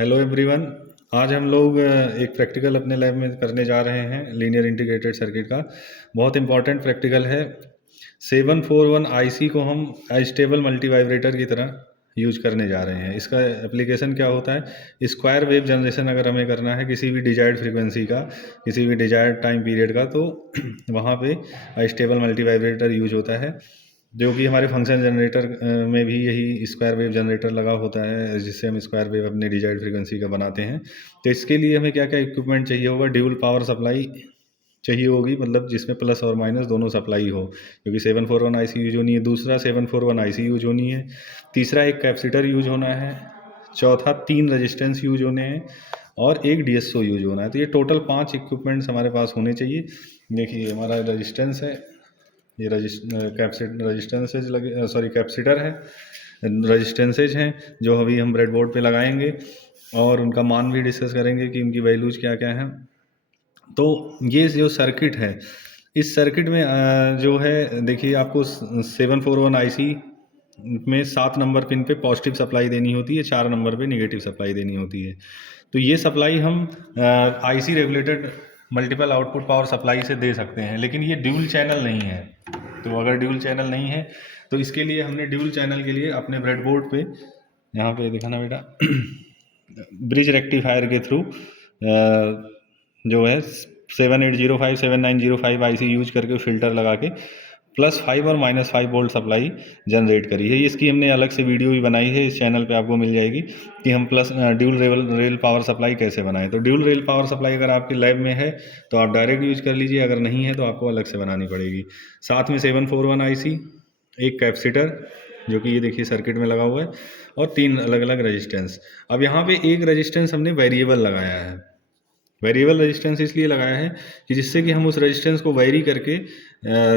Hello everyone. आज हम लोग एक प्रैक्टिकल अपने लैब में करने जा रहे हैं लीनियर इंटीग्रेटेड सर्किट का। बहुत इंपॉर्टेंट प्रैक्टिकल है। 741 आईसी को हम स्टेबल मल्टी वाइब्रेटर की तरह यूज करने जा रहे हैं। इसका एप्लीकेशन क्या होता है, स्क्वायर वेव जनरेशन अगर हमें करना है किसी भी डिजायर्ड फ्रीक्वेंसी का, किसी भी डिजायर्ड टाइम पीरियड का, तो वहाँ पे स्टेबल मल्टी वाइब्रेटर यूज होता है, जो कि हमारे फंक्शन जनरेटर में भी यही स्क्वायर वेव जनरेटर लगा होता है, जिससे हम स्क्वायर वेव अपने डिजायर्ड फ्रीक्वेंसी का बनाते हैं। तो इसके लिए हमें क्या क्या इक्विपमेंट चाहिए होगा, ड्यूल पावर सप्लाई चाहिए होगी, मतलब जिसमें प्लस और माइनस दोनों सप्लाई हो, क्योंकि 741 आईसी यूज होनी है। दूसरा 741 आईसी यूज होनी है। तीसरा एक कैपेसिटर यूज होना है। चौथा 3 रेजिस्टेंस यूज होने हैं और एक डीएसओ यूज होना है। तो ये टोटल 5 इक्विपमेंट्स हमारे पास होने चाहिए। देखिए हमारा रेजिस्टेंस है, ये रजिस्टेंसेज लगे, सॉरी कैपेसिटर है, रजिस्टेंसेज हैं जो अभी हम ब्रेडबोर्ड पे लगाएंगे और उनका मान भी डिस्कस करेंगे कि उनकी वैल्यूज क्या क्या हैं। तो ये जो सर्किट है, इस सर्किट में जो है देखिए, आपको 741 आईसी में 7 नंबर पिन पे पॉजिटिव सप्लाई देनी होती है, 4 नंबर पे निगेटिव सप्लाई देनी होती है। तो ये सप्लाई हम IC regulated multiple output power supply से दे सकते हैं, लेकिन ये ड्यूल चैनल नहीं है। तो अगर ड्यूल चैनल नहीं है तो इसके लिए हमने ड्यूल चैनल के लिए अपने ब्रेडबोर्ड पे, यहाँ पे दिखाना बेटा, ब्रिज रेक्टिफायर के थ्रू जो है 7805 7905 आईसी यूज करके फिल्टर लगा के +5 और -5 वोल्ट सप्लाई जनरेट करी है। इसकी हमने अलग से वीडियो भी बनाई है, इस चैनल पे आपको मिल जाएगी कि हम ड्यूल रेल पावर सप्लाई कैसे बनाएं। तो ड्यूल रेल पावर सप्लाई अगर आपके लैब में है तो आप डायरेक्ट यूज कर लीजिए, अगर नहीं है तो आपको अलग से बनानी पड़ेगी। साथ में 741 आईसी, एक कैपेसिटर जो कि ये देखिए सर्किट में लगा हुआ है, और 3 अलग अलग रेजिस्टेंस। अब यहाँ पे एक रेजिस्टेंस हमने वेरिएबल लगाया है। वेरिएबल रेजिस्टेंस इसलिए लगाया है कि जिससे कि हम उस रेजिस्टेंस को वेरी करके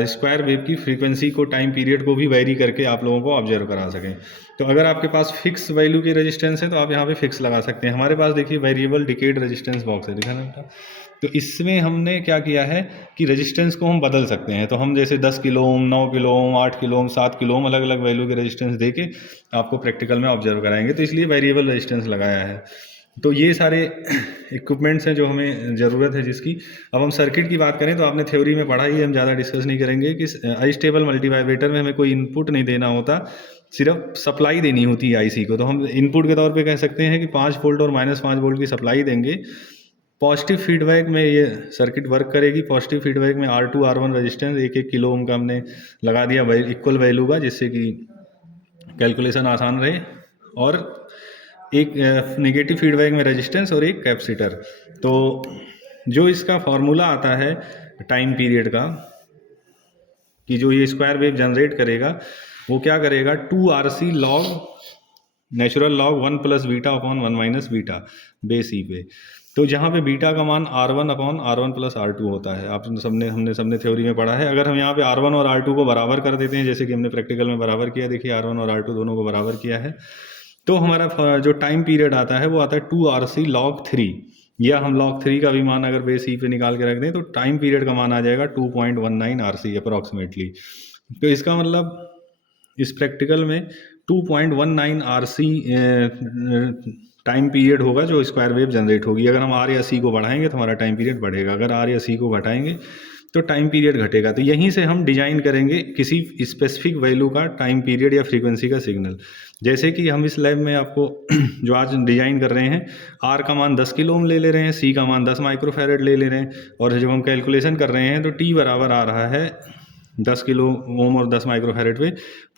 स्क्वायर वेव की फ्रीक्वेंसी को, टाइम पीरियड को भी वेरी करके आप लोगों को ऑब्जर्व करा सकें। तो अगर आपके पास फिक्स वैल्यू के रेजिस्टेंस है तो आप यहाँ पे फिक्स लगा सकते हैं। हमारे पास देखिए वेरिएबल डिकेड रेजिस्टेंस बॉक्स है, दिखा ना बेटा। तो इसमें हमने क्या किया है कि रेजिस्टेंस को हम बदल सकते हैं। तो हम जैसे 10 kilo ohm, 9 kilo ohm, 8 kilo ohm, 7 kilo ohm, अलग अलग वैल्यू के रेजिस्टेंस दे के आपको प्रैक्टिकल में ऑब्जर्व कराएंगे, तो इसलिए वेरिएबल रेजिस्टेंस लगाया है। तो ये सारे इक्विपमेंट्स हैं जो हमें ज़रूरत है जिसकी। अब हम सर्किट की बात करें तो आपने थ्योरी में पढ़ा ही, हम ज़्यादा डिस्कस नहीं करेंगे कि अनस्टेबल मल्टीवाइब्रेटर में हमें कोई इनपुट नहीं देना होता, सिर्फ सप्लाई देनी होती है आईसी को। तो हम इनपुट के तौर पे कह सकते हैं कि 5 वोल्ट और -5 वोल्ट की सप्लाई देंगे। पॉजिटिव फीडबैक में ये सर्किट वर्क करेगी। पॉजिटिव फीडबैक में R2 R1 resistance 1-1 kilo ohm का हमने लगा दिया इक्वल वैल्यू का, जिससे कि कैलकुलेशन आसान रहे। और एक नेगेटिव फीडबैक में रेजिस्टेंस और एक कैपेसिटर। तो जो इसका फॉर्मूला आता है टाइम पीरियड का, कि जो ये स्क्वायर वेव जनरेट करेगा वो क्या करेगा, 2RC log natural log 1 + beta upon 1 - beta base E पे। तो जहाँ पे बीटा का मान R1/R1 + R2 होता है, आप हमने सबने थ्योरी में पढ़ा है। अगर हम यहाँ पे R1 और R2 को बराबर कर देते हैं, जैसे कि हमने प्रैक्टिकल में बराबर किया, देखिए R1 और R2 दोनों को बराबर किया है, तो हमारा जो टाइम पीरियड आता है वो आता है 2RC log 3, या हम log 3 का भी मान अगर बेस ई पे निकाल के रख दें तो टाइम पीरियड का मान आ जाएगा 2.19 RC अप्रॉक्सीमेटली। तो इसका मतलब इस प्रैक्टिकल में 2.19 RC टाइम पीरियड होगा जो स्क्वायर वेव जनरेट होगी। अगर हम R या C को बढ़ाएंगे तो हमारा टाइम पीरियड बढ़ेगा, अगर R या C को घटाएंगे तो टाइम पीरियड घटेगा। तो यहीं से हम डिजाइन करेंगे किसी स्पेसिफिक वैल्यू का टाइम पीरियड या फ्रीक्वेंसी का सिग्नल। जैसे कि हम इस लैब में आपको जो आज डिजाइन कर रहे हैं, R का मान 10 किलो ओम ले ले रहे हैं, C का मान 10 माइक्रोफैरड ले ले रहे हैं, और जब हम कैलकुलेशन कर रहे हैं तो T बराबर आ रहा है 10 किलो ओम और 10 माइक्रोफैरड पे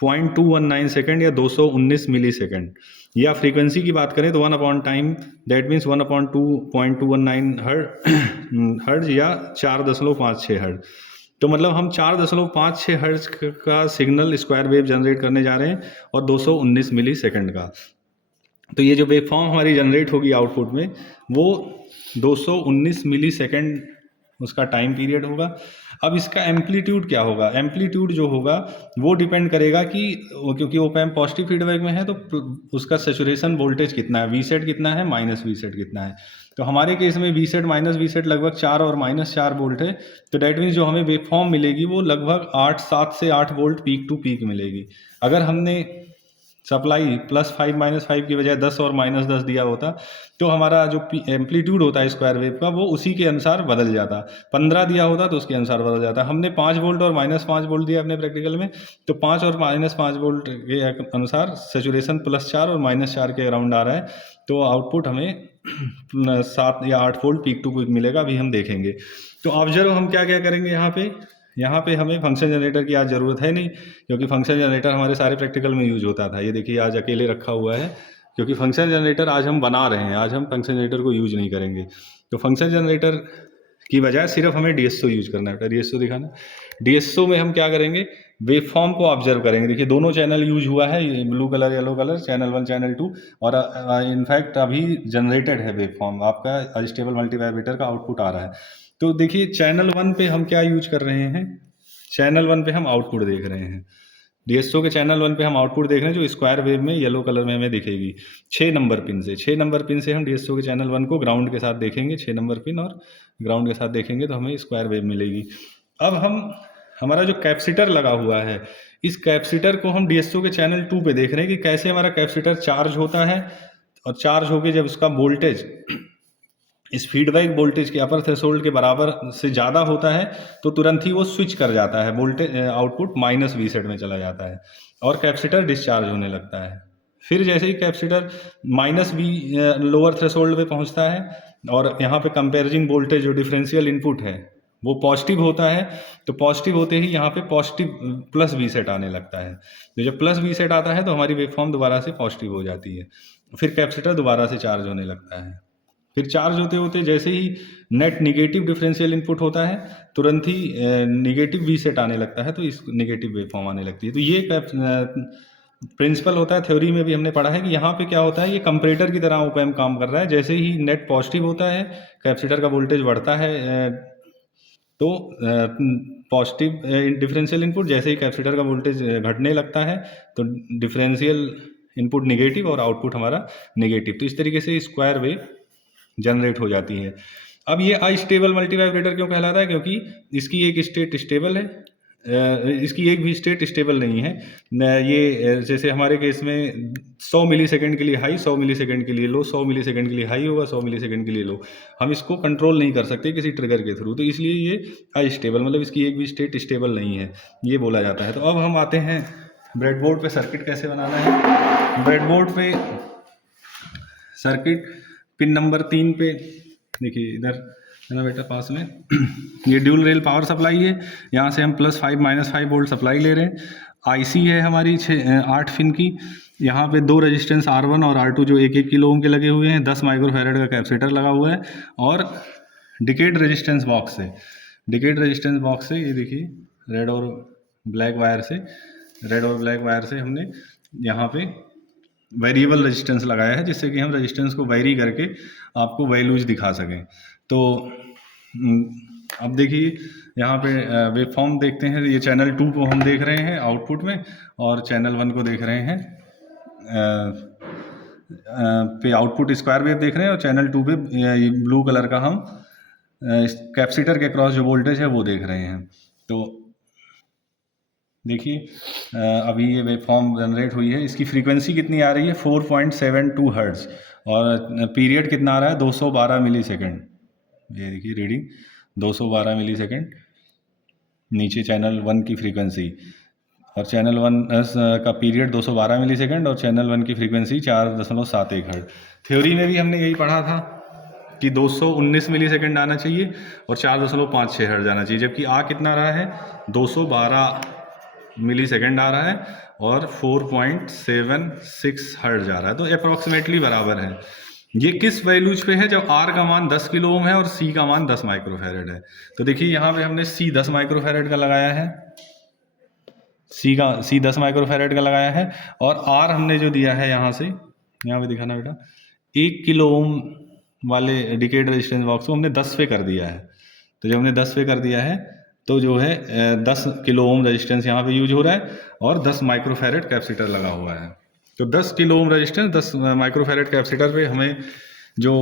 0.219 सेकेंड या 219 मिली सेकेंड। या फ्रीक्वेंसी की बात करें तो 1 टाइम, दैट मीन्स 1/2.219 हर्ज या 4.56 हर्ज। तो मतलब हम 4.56 हर्ज का सिग्नल स्क्वायर वेव जनरेट करने जा रहे हैं और 219 मिली सेकेंड का। तो ये जो वेव फॉर्म हमारी जनरेट होगी आउटपुट में, वो 219 मिली सेकेंड उसका टाइम पीरियड होगा। अब इसका एम्पलीट्यूड क्या होगा, एम्पलीट्यूड जो होगा वो डिपेंड करेगा कि क्योंकि ओप एम्प पॉजिटिव फीडबैक में है तो उसका सेचुरेशन वोल्टेज कितना है, Vset कितना है, -Vset कितना है। तो हमारे केस में Vset -Vset लगभग 4 और -4 वोल्ट है। तो डैट मीन्स जो हमें वेव फॉर्म मिलेगी वो लगभग 7 से 8 वोल्ट पीक टू पीक मिलेगी। अगर हमने सप्लाई +5 -5 की बजाय 10 और -10 दिया होता तो हमारा जो एम्पलीट्यूड होता है स्क्वायर वेव का वो उसी के अनुसार बदल जाता। 15 दिया होता तो उसके अनुसार बदल जाता। हमने 5 वोल्ट और -5 वोल्ट दिया अपने प्रैक्टिकल में, तो 5 और -5 वोल्ट के अनुसार सेचुरेशन +4 और -4 के अराउंड आ रहा है, तो आउटपुट हमें 7 या 8 वोल्ट पीक टू पीक मिलेगा। अभी हम देखेंगे। तो ऑब्जर्व हम क्या क्या करेंगे यहाँ पे हमें फंक्शन जनरेटर की आज ज़रूरत है नहीं, क्योंकि फंक्शन जनरेटर हमारे सारे प्रैक्टिकल में यूज होता था। ये देखिए आज अकेले रखा हुआ है, क्योंकि फंक्शन जनरेटर आज हम बना रहे हैं, आज हम फंक्शन जनरेटर को यूज नहीं करेंगे। तो फंक्शन जनरेटर की बजाय सिर्फ हमें डीएसओ यूज करना है। डीएसओ दिखाना, डीएसओ में हम क्या करेंगे, वेव फॉर्म को ऑब्जर्व करेंगे। देखिए दोनों चैनल यूज हुआ है, ये blue colour yellow colour, channel 1 channel 2, और इनफैक्ट अभी जनरेटेड है वेव फॉर्म, आपका अनस्टेबल मल्टीवाइब्रेटर का आउटपुट आ रहा है। तो देखिए चैनल 1 पे हम क्या यूज कर रहे हैं, चैनल 1 पे हम आउटपुट देख रहे हैं। डीएसओ के चैनल 1 पे हम आउटपुट देख रहे हैं, जो स्क्वायर वेव में येलो कलर में हमें दिखेगी 6 नंबर पिन से। 6 नंबर पिन से हम डीएसओ के चैनल 1 को ग्राउंड के साथ देखेंगे, 6 नंबर पिन और ग्राउंड के साथ देखेंगे तो हमें स्क्वायर वेव मिलेगी। अब हमारा जो कैपेसिटर लगा हुआ है, इस कैपेसिटर को हम डीएसओ के चैनल 2 पे देख रहे हैं कि कैसे हमारा कैपेसिटर चार्ज होता है, और चार्ज होकर जब उसका वोल्टेज इस फीडबैक वोल्टेज के अपर थ्रेशोल्ड के बराबर से ज़्यादा होता है तो तुरंत ही वो स्विच कर जाता है, वोल्टेज आउटपुट -V में चला जाता है और कैपेसिटर डिस्चार्ज होने लगता है। फिर जैसे ही कैपेसिटर -V लोअर थ्रेशोल्ड पे पहुंचता है और यहाँ पे कंपेरिजन वोल्टेज जो डिफरेंशियल इनपुट है वो पॉजिटिव होता है, तो पॉजिटिव होते ही यहाँ पे पॉजिटिव +V आने लगता है। तो जब +V आता है तो हमारी वेवफॉर्म दोबारा से पॉजिटिव हो जाती है, फिर कैपेसिटर दोबारा से चार्ज होने लगता है। फिर चार्ज होते होते जैसे ही नेट निगेटिव डिफरेंशियल इनपुट होता है तुरंत ही निगेटिव V आने लगता है, तो इस निगेटिव वेवफॉर्म आने लगती है। तो ये प्रिंसिपल होता है, थ्योरी में भी हमने पढ़ा है कि यहाँ पे क्या होता है, ये कंपैरेटर की तरह ओप एम्प काम कर रहा है। जैसे ही नेट पॉजिटिव होता है कैपेसिटर का वोल्टेज बढ़ता है, तो पॉजिटिव डिफरेंशियल इनपुट, जैसे ही कैपेसिटर का वोल्टेज घटने लगता है तो डिफरेंशियल इनपुट निगेटिव और आउटपुट हमारा निगेटिव। तो इस तरीके से स्क्वायर वेव जनरेट हो जाती है। अब ये अनस्टेबल मल्टीवाइब्रेटर क्यों कहलाता है, क्योंकि इसकी एक स्टेट स्टेबल है, इसकी एक भी स्टेट स्टेबल नहीं है। ये जैसे हमारे केस में 100 मिलीसेकंड के लिए हाई, 100 मिलीसेकंड के लिए लो, 100 मिलीसेकंड के लिए हाई होगा, 100 मिलीसेकंड के लिए लो। हम इसको कंट्रोल नहीं कर सकते किसी ट्रिगर के थ्रू, तो इसलिए ये अनस्टेबल, मतलब इसकी एक भी स्टेट स्टेबल नहीं है, ये बोला जाता है। तो अब हम आते हैं ब्रेडबोर्ड पे सर्किट कैसे बनाना है। ब्रेडबोर्ड पे सर्किट पिन नंबर 3 पे देखिए, इधर है ना बेटा पास में ये ड्यूल रेल पावर सप्लाई है, यहाँ से हम +5 -5 वोल्ट सप्लाई ले रहे हैं। आईसी है हमारी 8 पिन की, यहाँ पे 2 रेजिस्टेंस R1 और R2 जो 1-1 किलो ओम के लगे हुए हैं, 10 माइक्रोफैरड का कैपेसिटर लगा हुआ है, और डिकेड रेजिस्टेंस बॉक्स है। डिकेड रेजिस्टेंस बॉक्स से ये देखिए रेड और ब्लैक वायर से हमने यहाँ पे वेरिएबल रेजिस्टेंस लगाया है, जिससे कि हम रेजिस्टेंस को वेरी करके आपको वैल्यूज दिखा सकें। तो अब देखिए यहाँ पे वेवफॉर्म देखते हैं, ये चैनल 2 को हम देख रहे हैं आउटपुट में, और चैनल 1 को देख रहे हैं पे आउटपुट स्क्वायर वेव देख रहे हैं, और चैनल 2 पे ब्लू कलर का हम कैपेसिटर के क्रॉस जो वोल्टेज है वो देख रहे हैं। तो देखिए अभी ये वेवफॉर्म जनरेट हुई है, इसकी फ्रीक्वेंसी कितनी आ रही है 4.72 हर्ट्ज, और पीरियड कितना आ रहा है 212 मिलीसेकंड। ये देखिए रीडिंग 212 मिलीसेकंड, नीचे चैनल 1 की फ्रीक्वेंसी, और चैनल 1 का पीरियड 212 मिलीसेकंड, और चैनल 1 की फ्रीक्वेंसी 4.71 हर्ट्ज। थ्योरी में भी हमने यही पढ़ा था कि 219 मिलीसेकंड आना चाहिए और 4.56 हर्ट्ज आना चाहिए, जबकि आ कितना रहा है 212 मिलीसेकंड आ रहा है और 4.76 हर्ट्ज आ रहा है, तो अप्रॉक्सीमेटली बराबर है। ये किस वैल्यूज पे है, जब R का मान 10 किलो ओम है और C का मान 10 माइक्रोफैरड है। तो देखिए यहाँ पे हमने C 10 माइक्रोफैरड का लगाया है, C 10 माइक्रोफैरड का लगाया है, और R हमने जो दिया है यहाँ पे दिखाना बेटा, 1 किलो ओम वाले डिकेड रेजिस्टेंस बॉक्स को हमने 10 पे कर दिया है। तो जब हमने 10 पे कर दिया है तो जो है 10 किलो ओम रेजिस्टेंस यहाँ पे यूज हो रहा है, और 10 माइक्रोफैरड कैपेसिटर लगा हुआ है। तो 10 kilo ohm resistance 10 microfarad capacitor पे हमें जो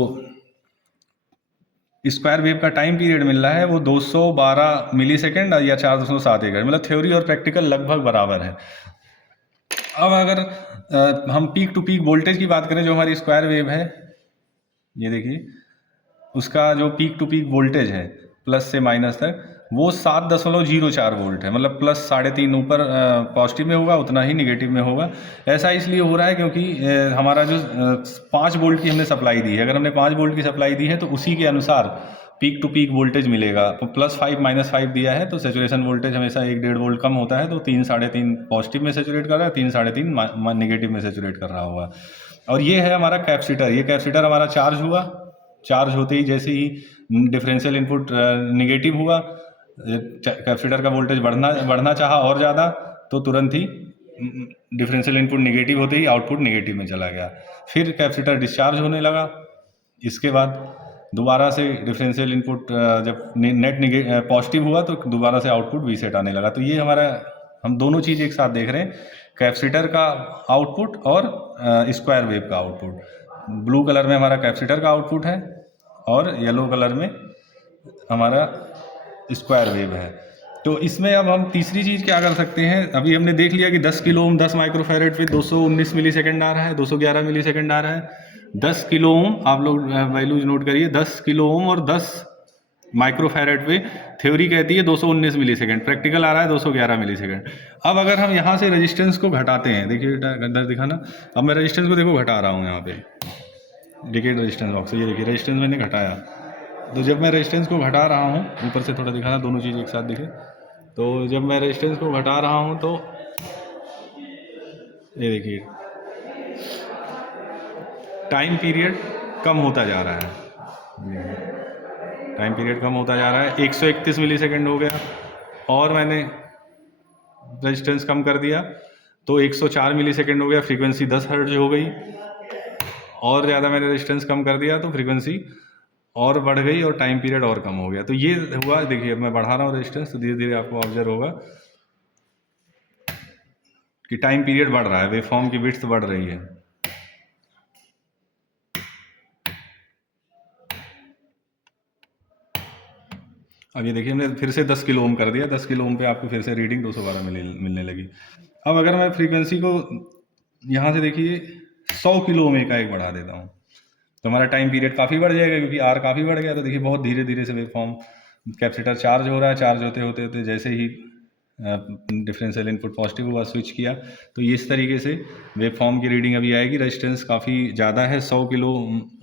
स्क्वायर वेव का टाइम पीरियड मिल रहा है वो 212 मिलीसेकंड या 4.71 हर्ट्ज, मतलब थ्योरी और प्रैक्टिकल लगभग बराबर है। अब अगर हम पीक टू पीक वोल्टेज की बात करें, जो हमारी स्क्वायर वेव है, ये देखिए उसका जो पीक टू पीक वोल्टेज है प्लस से माइनस तक, वो 7.04 वोल्ट है। मतलब प्लस 3.5 ऊपर पॉजिटिव में होगा, उतना ही निगेटिव में होगा। ऐसा इसलिए हो रहा है क्योंकि हमारा जो 5 वोल्ट की हमने सप्लाई दी है, अगर हमने 5 वोल्ट की सप्लाई दी है तो उसी के अनुसार पीक टू पीक वोल्टेज मिलेगा। तो +5 -5 दिया है तो सेचुरेशन वोल्टेज हमेशा 1-1.5 वोल्ट कम होता है, तो 3-3.5 पॉजिटिव में सेचुरेट कर रहा है, 3-3.5 निगेटिव में सेचुरेट कर रहा होगा। और ये है हमारा कैपेसिटर। ये कैपेसिटर हमारा चार्ज हुआ, चार्ज होते ही जैसे ही डिफरेंशियल इनपुट निगेटिव हुआ, कैपेसिटर का वोल्टेज बढ़ना चाहा और ज़्यादा, तो तुरंत ही डिफरेंशियल इनपुट निगेटिव होते ही आउटपुट निगेटिव में चला गया। फिर कैपेसिटर डिस्चार्ज होने लगा। इसके बाद दोबारा से डिफरेंशियल इनपुट जब नेट पॉजिटिव हुआ तो दोबारा से आउटपुट रीसेट आने लगा। तो ये हमारा, हम दोनों चीज़ एक साथ देख रहे हैं, कैपेसिटर का आउटपुट और स्क्वायर वेव का आउटपुट। ब्लू कलर में हमारा कैपेसिटर का आउटपुट है और येलो कलर में हमारा स्क्वायर वेव है। तो इसमें अब हम तीसरी चीज़ क्या कर सकते हैं, अभी हमने देख लिया कि 10 किलो ओम 10 माइक्रोफैरेड पे 219 मिली सेकेंड आ रहा है, 211 मिली सेकेंड आ रहा है। 10 किलो ओम, आप लोग वैल्यूज नोट करिए, 10 किलो ओम और 10 माइक्रोफैरेड पे थ्योरी कहती है 219 मिली सेकेंड, प्रैक्टिकल आ रहा है 211 मिली सेकेंड। अब अगर हम यहाँ से रेजिस्टेंस को घटाते हैं, देखिए अंदर दिखाना, अब मैं रेजिस्टेंस को देखो घटा रहा हूँ यहाँ पे, डिकेड रेजिस्टेंस बॉक्स, ये देखिए रेजिस्टेंस मैंने घटाया। तो जब मैं रेजिस्टेंस को घटा रहा हूँ, ऊपर से थोड़ा दिखाना, दोनों चीज़ एक साथ दिखे, तो जब मैं रेजिस्टेंस को घटा रहा हूँ तो ये देखिए टाइम पीरियड कम होता जा रहा है, टाइम पीरियड कम होता जा रहा है। 131 मिली सेकेंड हो गया, और मैंने रेजिस्टेंस कम कर दिया तो 104 मिली सेकेंड हो गया, फ्रीक्वेंसी 10 हर्ट्ज हो गई। और ज़्यादा मैंने रेजिस्टेंस कम कर दिया तो फ्रीक्वेंसी और बढ़ गई और टाइम पीरियड और कम हो गया। तो ये हुआ, देखिए अब मैं बढ़ा रहा हूँ रेजिस्टेंस, तो धीरे धीरे आपको ऑब्जर्व होगा कि टाइम पीरियड बढ़ रहा है, वेवफॉर्म की विड्थ बढ़ रही है। अब ये देखिए हमने फिर से 10 किलो ओम कर दिया, 10 किलो ओम पे आपको फिर से रीडिंग 212 मिलने लगी। अब अगर मैं फ्रीक्वेंसी को यहाँ से देखिए 100 किलो ओम एक बढ़ा देता हूँ, तो हमारा टाइम पीरियड काफ़ी बढ़ जाएगा, क्योंकि आर काफ़ी बढ़ गया। तो देखिए बहुत धीरे धीरे से वेवफॉर्म, कैपेसिटर चार्ज हो रहा है, चार्ज होते होते होते जैसे ही डिफरेंशियल इनपुट पॉजिटिव हुआ, स्विच किया, तो इस तरीके से वेवफॉर्म की रीडिंग अभी आएगी। रेजिस्टेंस काफ़ी ज़्यादा है, 100 किलो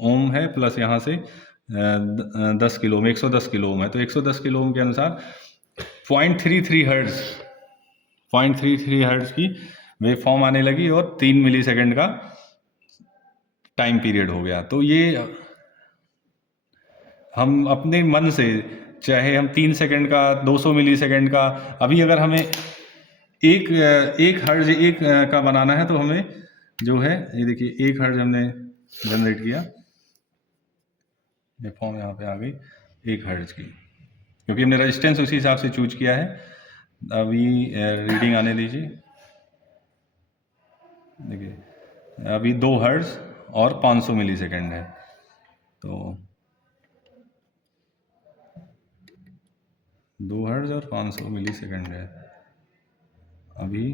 ओम है, प्लस यहाँ से 10 किलो ओम, 110 किलो ओम है। तो 110 किलो ओम के अनुसार 0.33 हर्ट्ज, 0.33 हर्ट्ज की वेवफॉर्म आने लगी और 3 मिली सेकेंड का टाइम पीरियड हो गया। तो ये हम अपने मन से, चाहे हम 3 सेकेंड का, 200 मिली सेकेंड का, अभी अगर हमें एक हर्ज का बनाना है तो हमें जो है, ये देखिए 1 हर्ज हमने जनरेट किया, ये फॉर्म यहाँ पे आ गई 1 हर्ज की, क्योंकि हमने रेजिस्टेंस उसी हिसाब से चूज किया है। अभी रीडिंग आने दीजिए, देखिए अभी 2 हर्ज और 500 मिली सेकेंड है, तो 2 हर्ज और 500 मिली सेकेंड है। अभी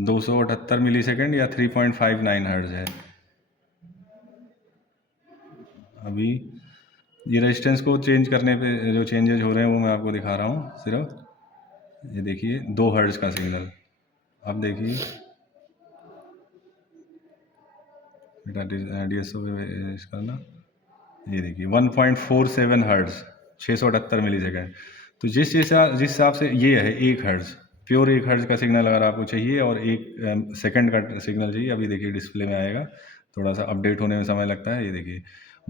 278 मिली सेकेंड या 3.59 हर्ज है। अभी ये रेजिस्टेंस को चेंज करने पे जो चेंजेज हो रहे हैं वो मैं आपको दिखा रहा हूँ सिर्फ। ये देखिए 2 हर्ज का सिग्नल, अब देखिए बेटा DSO पे करना, ये देखिए 1.47 हर्ट्ज, 678 मिली सेकेंड। तो जिस हिसाब से ये है 1 हर्ट्ज, प्योर 1 हर्ट्ज का सिग्नल अगर आपको चाहिए और 1 सेकंड का सिग्नल चाहिए, अभी देखिए डिस्प्ले में आएगा, थोड़ा सा अपडेट होने में समय लगता है। ये देखिए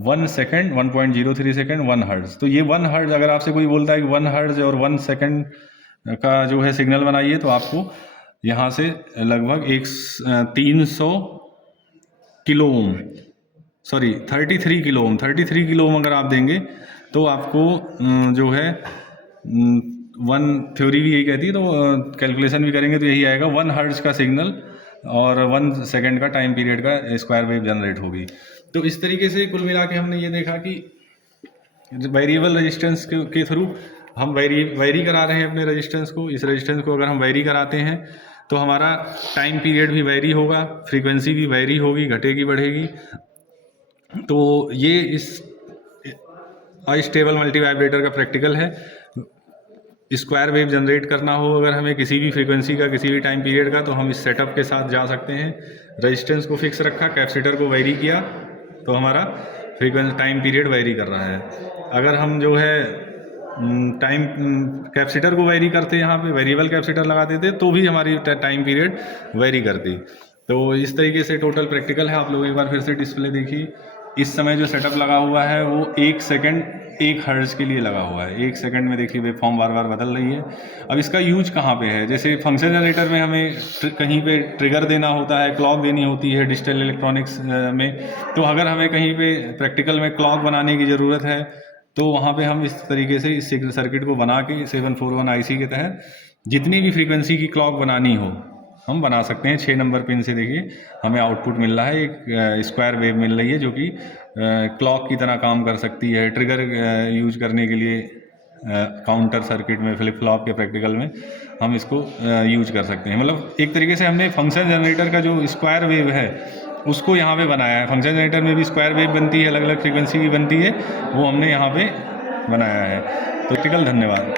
1 सेकंड, 1.03 सेकंड, 1 हर्ट्ज। तो ये 1 हर्ट्ज, अगर आपसे कोई बोलता है कि 1 हर्ट्ज और 1 सेकंड का जो है सिग्नल बनाइए, तो आपको यहाँ से लगभग 300 kilo ohm, sorry 33 kilo ohm, 33 kilo ohm अगर आप देंगे तो आपको जो है वन थ्योरी भी यही कहती है, तो कैलकुलेशन भी करेंगे तो यही आएगा 1 हर्ट्ज का सिग्नल और 1 सेकंड का टाइम पीरियड का स्क्वायर वेव जनरेट होगी। तो इस तरीके से कुल मिला के हमने ये देखा कि वेरिएबल रेजिस्टेंस के थ्रू हम वैरी करा रहे हैं अपने रेजिस्टेंस को। इस रेजिस्टेंस को अगर हम वैरी कराते हैं तो हमारा टाइम पीरियड भी वैरी होगा, फ्रीक्वेंसी भी वैरी होगी, घटेगी बढ़ेगी। तो ये इस अस्टेबल मल्टी वाइब्रेटर का प्रैक्टिकल है। स्क्वायर वेव जनरेट करना हो अगर हमें किसी भी फ्रीक्वेंसी का, किसी भी टाइम पीरियड का, तो हम इस सेटअप के साथ जा सकते हैं। रेजिस्टेंस को फिक्स रखा, कैपेसिटर को वैरी किया, तो हमारा फ्रीक्वेंसी टाइम पीरियड वैरी कर रहा है। अगर हम जो है टाइम कैपेसिटर को वैरी करते, यहाँ पे वेरिएबल कैपेसिटर लगा देते, तो भी हमारी टाइम पीरियड वैरी करती। तो इस तरीके से टोटल प्रैक्टिकल है। आप लोग एक बार फिर से डिस्प्ले देखिए। इस समय जो सेटअप लगा हुआ है वो 1 सेकंड 1 हर्ट्ज़ के लिए लगा हुआ है। 1 सेकंड में देखिए वेव फॉर्म बार बार बदल रही है। अब इसका यूज कहाँ पे है? जैसे फंक्शन जनरेटर में हमें कहीं पे ट्रिगर देना होता है, क्लॉक देनी होती है डिजिटल इलेक्ट्रॉनिक्स में। तो अगर हमें कहीं पे प्रैक्टिकल में क्लॉक बनाने की ज़रूरत है तो वहाँ पे हम इस तरीके से इस सर्किट को बना के 741 आईसी के तहत जितनी भी फ्रीक्वेंसी की क्लॉक बनानी हो हम बना सकते हैं। 6 नंबर पिन से देखिए हमें आउटपुट मिल रहा है, एक स्क्वायर वेव मिल रही है जो कि क्लॉक की तरह काम कर सकती है। ट्रिगर यूज करने के लिए काउंटर सर्किट में, फ्लिप फ्लॉप के प्रैक्टिकल में हम इसको यूज कर सकते हैं। मतलब एक तरीके से हमने फंक्शन जनरेटर का जो स्क्वायर वेव है उसको यहाँ पे बनाया है। फंक्शन जनरेटर में भी स्क्वायर वेव बनती है, अलग अलग फ्रीक्वेंसी की बनती है, वो हमने यहाँ पे बनाया है। तो प्रैक्टिकल, धन्यवाद।